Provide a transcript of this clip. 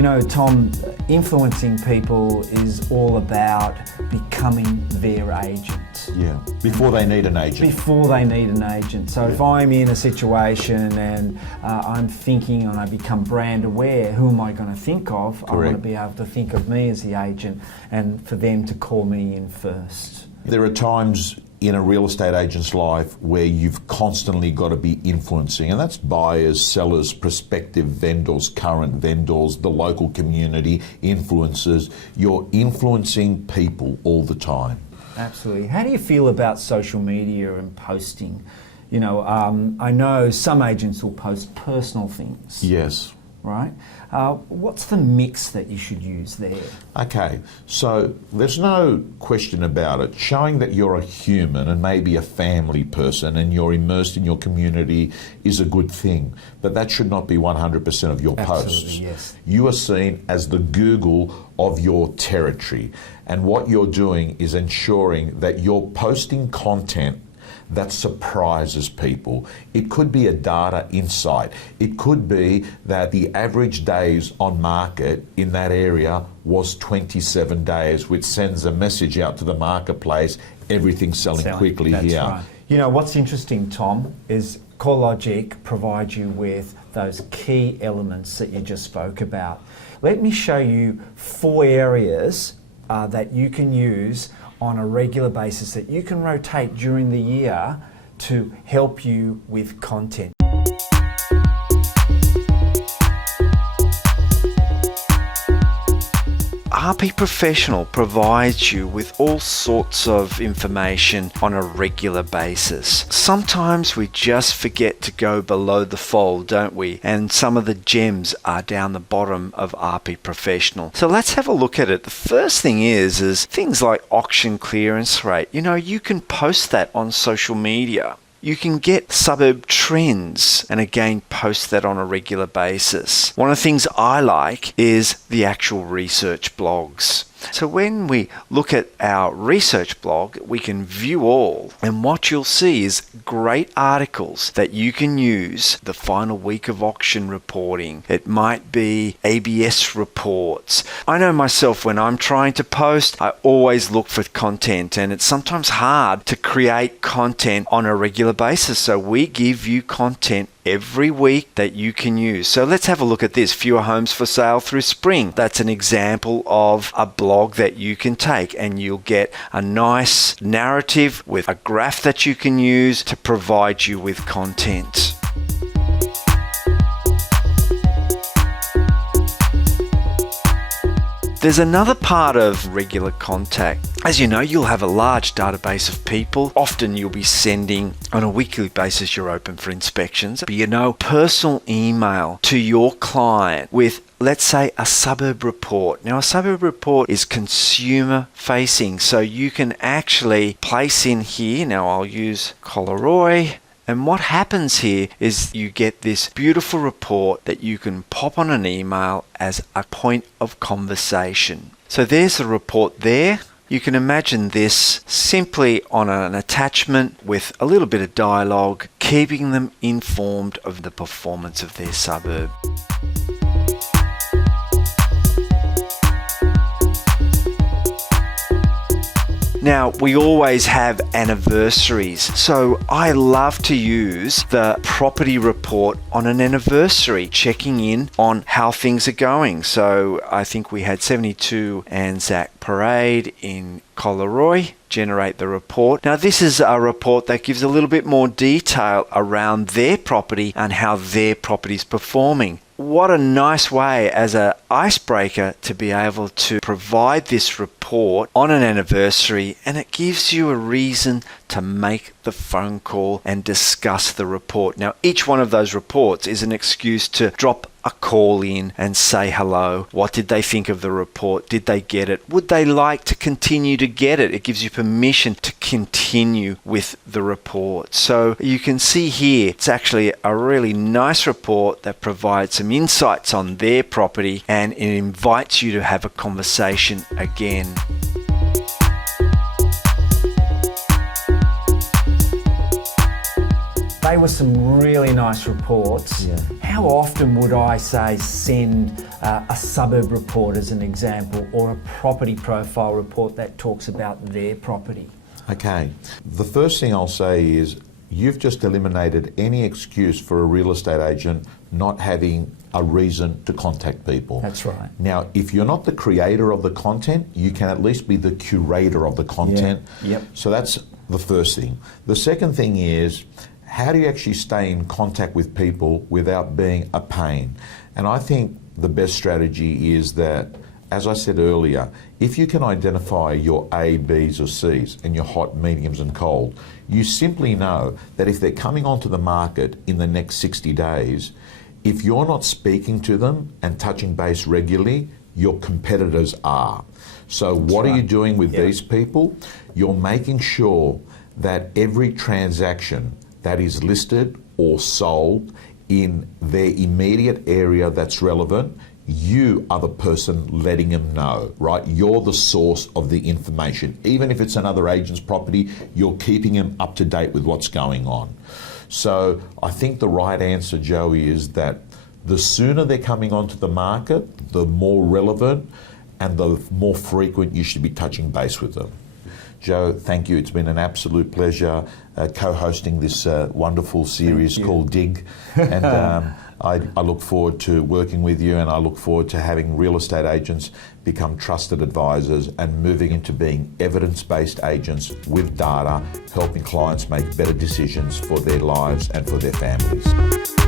You know, Tom, influencing people is all about becoming their agent. Yeah, before they need an agent. Before they need an agent. So if I'm in a situation and I'm thinking and I become brand aware, who am I going to think of? Correct. I want to be able to think of me as the agent and for them to call me in first. There are times in a real estate agent's life where you've constantly got to be influencing, and that's buyers, sellers, prospective vendors, current vendors, the local community, influencers. You're influencing people all the time. Absolutely. How do you feel about social media and posting? You know, I know some agents will post personal things. Yes. Right? What's the mix that you should use there? Okay, so there's no question about it. Showing that you're a human and maybe a family person and you're immersed in your community is a good thing, but that should not be 100% of your posts. Absolutely, yes. You are seen as the Google of your territory, and what you're doing is ensuring that you're posting content that surprises people. It could be a data insight. It could be that the average days on market in that area was 27 days, which sends a message out to the marketplace, everything's selling quickly that's here. Right. You know, what's interesting, Tom, is CoreLogic provides you with those key elements that you just spoke about. Let me show you 4 areas that you can use on a regular basis that you can rotate during the year to help you with content. RP Professional provides you with all sorts of information on a regular basis. Sometimes we just forget to go below the fold, don't we? And some of the gems are down the bottom of RP Professional. So let's have a look at it. The first thing is things like auction clearance rate. You know, you can post that on social media. You can get suburb trends and again post that on a regular basis. One of the things I like is the actual research blogs. So when we look at our research blog, we can view all, and what you'll see is great articles that you can use. The final week of auction reporting. It might be ABS reports. I know myself, when I'm trying to post, I always look for content, and it's sometimes hard to create content on a regular basis. So we give you content every week that you can use. So let's have a look at this. Fewer homes for sale through spring. That's an example of a blog that you can take, and you'll get a nice narrative with a graph that you can use to provide you with content. There's another part of regular contact. As you know, you'll have a large database of people. Often you'll be sending on a weekly basis, you're open for inspections. But you know, personal email to your client with, let's say, a suburb report. Now, a suburb report is consumer facing, so you can actually place in here. Now I'll use Collaroy. And what happens here is you get this beautiful report that you can pop on an email as a point of conversation. So there's the report there. You can imagine this simply on an attachment with a little bit of dialogue, keeping them informed of the performance of their suburb. Now, we always have anniversaries, so I love to use the property report on an anniversary, checking in on how things are going. So I think we had 72 Anzac Parade in Collaroy. Generate the report. Now, this is a report that gives a little bit more detail around their property and how their property is performing. What a nice way as an icebreaker to be able to provide this report on an anniversary, and it gives you a reason to make the phone call and discuss the report. Now, each one of those reports is an excuse to drop a call in and say hello. What did they think of the report? Did they get it? Would they like to continue to get it? It gives you permission to continue with the report. So you can see here, it's actually a really nice report that provides some insights on their property, and it invites you to have a conversation again. they were some really nice reports. Yeah. How often would I say send a suburb report as an example, or a property profile report that talks about their property? Okay. The first thing I'll say is you've just eliminated any excuse for a real estate agent not having a reason to contact people. That's right. Now, if you're not the creator of the content, you can at least be the curator of the content. Yeah. Yep. So that's the first thing. The second thing is, how do you actually stay in contact with people without being a pain? And I think the best strategy is that, as I said earlier, if you can identify your A, Bs or Cs and your hot, mediums and cold, you simply know that if they're coming onto the market in the next 60 days, if you're not speaking to them and touching base regularly, your competitors are. So what are you doing with these people? You're making sure that every transaction that is listed or sold in their immediate area that's relevant, you are the person letting them know, right? You're the source of the information. Even if it's another agent's property, you're keeping them up to date with what's going on. So I think the right answer, Joey, is that the sooner they're coming onto the market, the more relevant and the more frequent you should be touching base with them. Joe, thank you. It's been an absolute pleasure co-hosting this wonderful series called Dig. And I look forward to working with you, and I look forward to having real estate agents become trusted advisors and moving into being evidence-based agents with data, helping clients make better decisions for their lives and for their families.